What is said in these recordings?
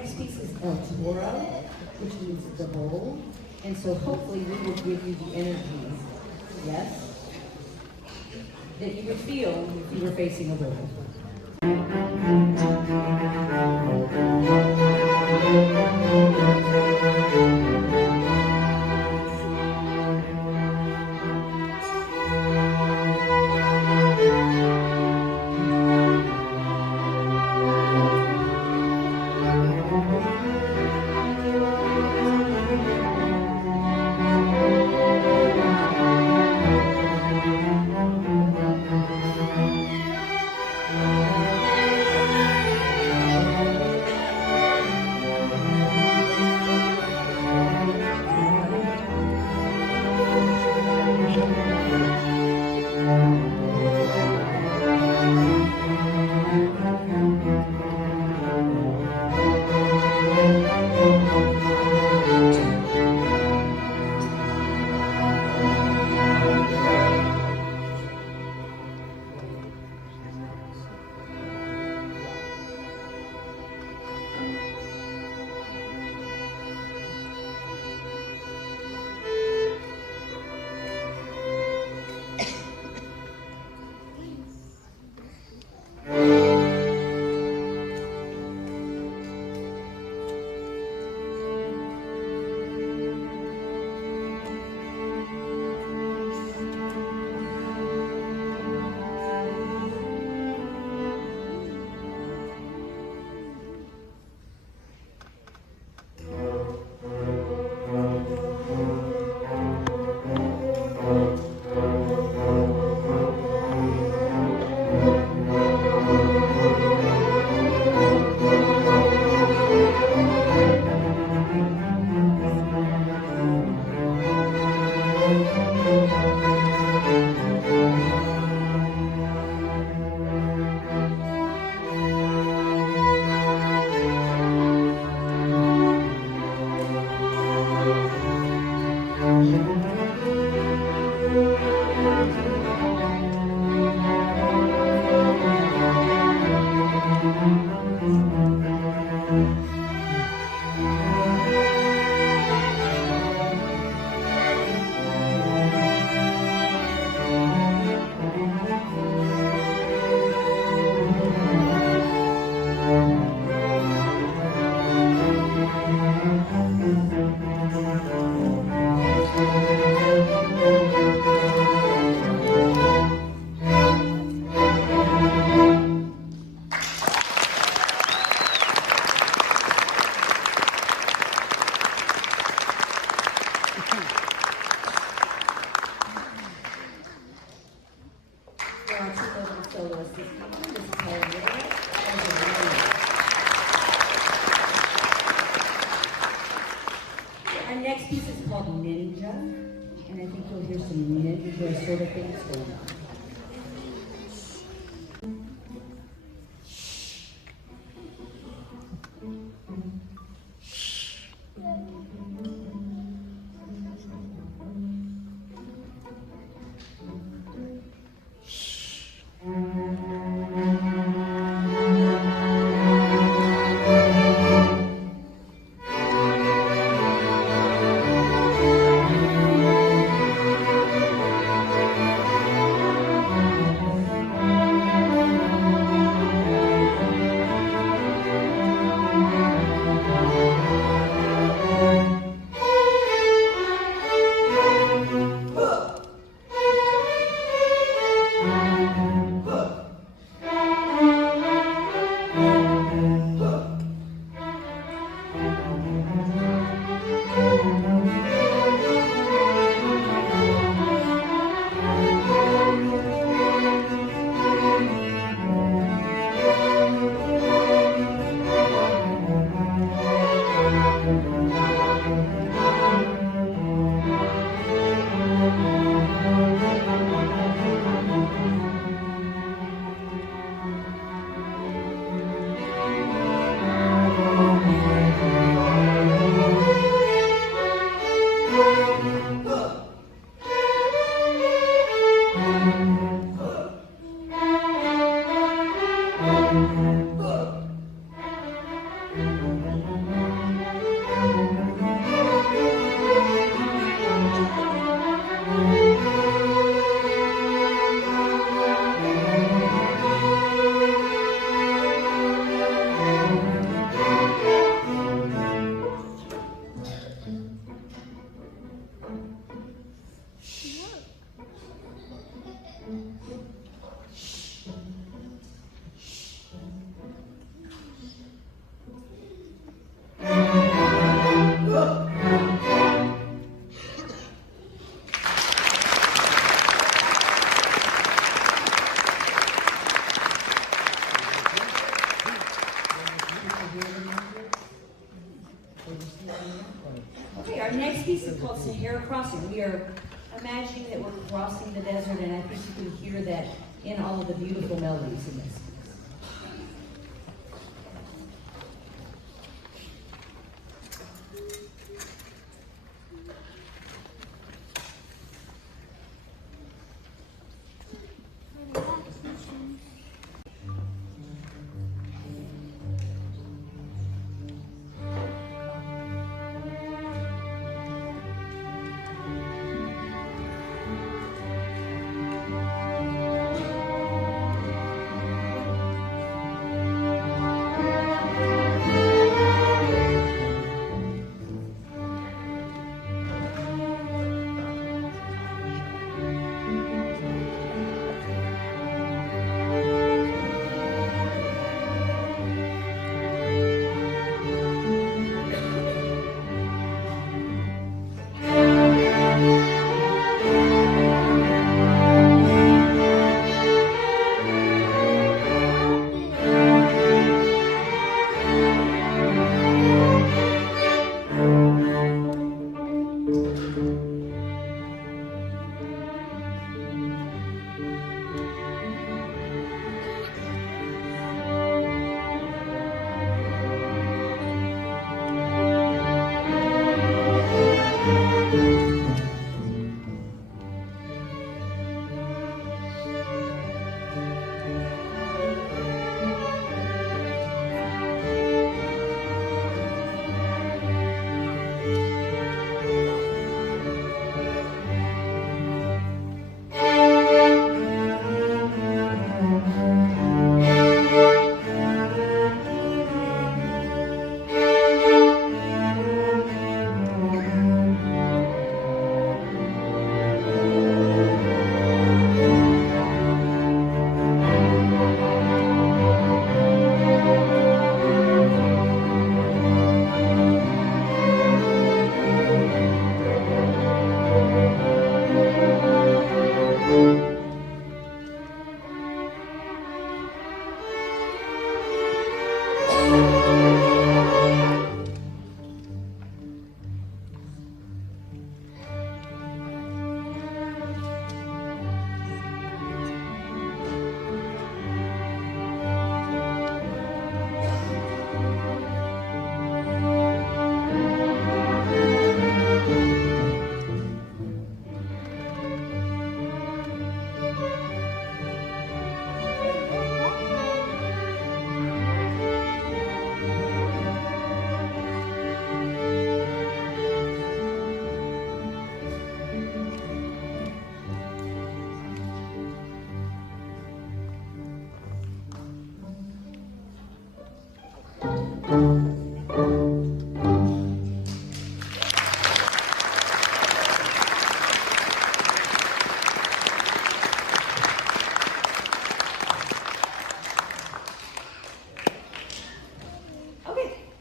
next piece is El Toro, which means the bowl. And so hopefully we will give you the energy, yes, that you would feel if you were facing a bull. Our next piece is called Ninja, and I think you'll hear some ninja sort of things going on. next piece is called Sahara Crossing. We are imagining that we're crossing the desert, and I think you can hear that in all of the beautiful melodies in this.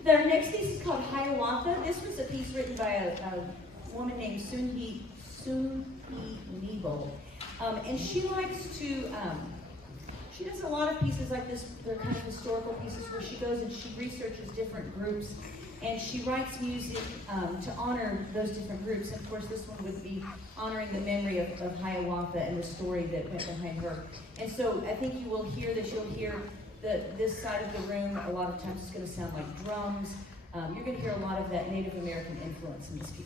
The next piece is called Hiawatha. This was a piece written by a woman named Sun-Hee Nebo. And she likes to, she does a lot of pieces like this. They're kind of historical pieces where she goes and she researches different groups and she writes music to honor those different groups. And of course, this one would be honoring the memory of Hiawatha and the story that went behind her. And so I think you will hear this. You'll hear this side of the room. A lot of times it's going to sound like drums. You're going to hear a lot of that Native American influence in this piece.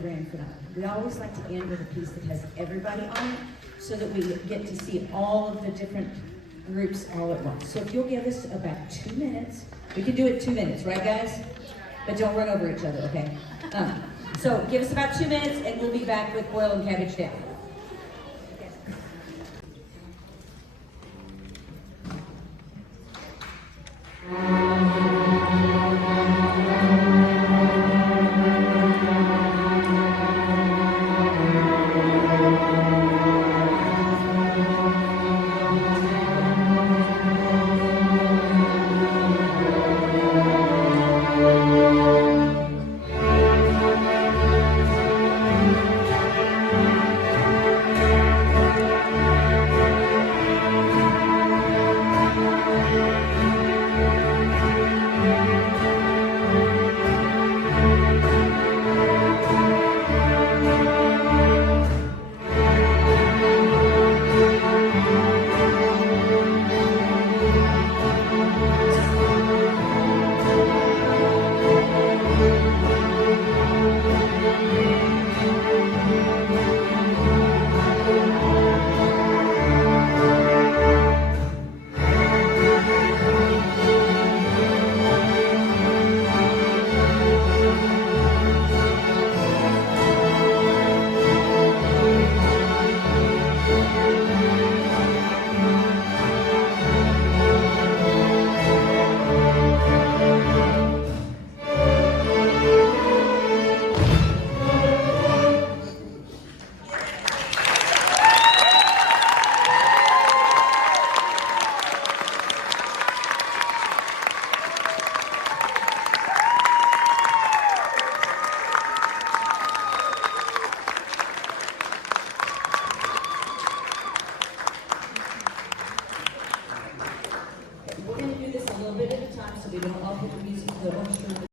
grand finale. We always like to end with a piece that has everybody on it so that we get to see all of the different groups all at once. So if you'll give us about 2 minutes, we can do it 2 minutes, right guys? But don't run over each other, okay? So give us about 2 minutes and we'll be back with Boil and Cabbage Down. We're going to do this a little bit at a time so we don't all hit the music, the orchestra.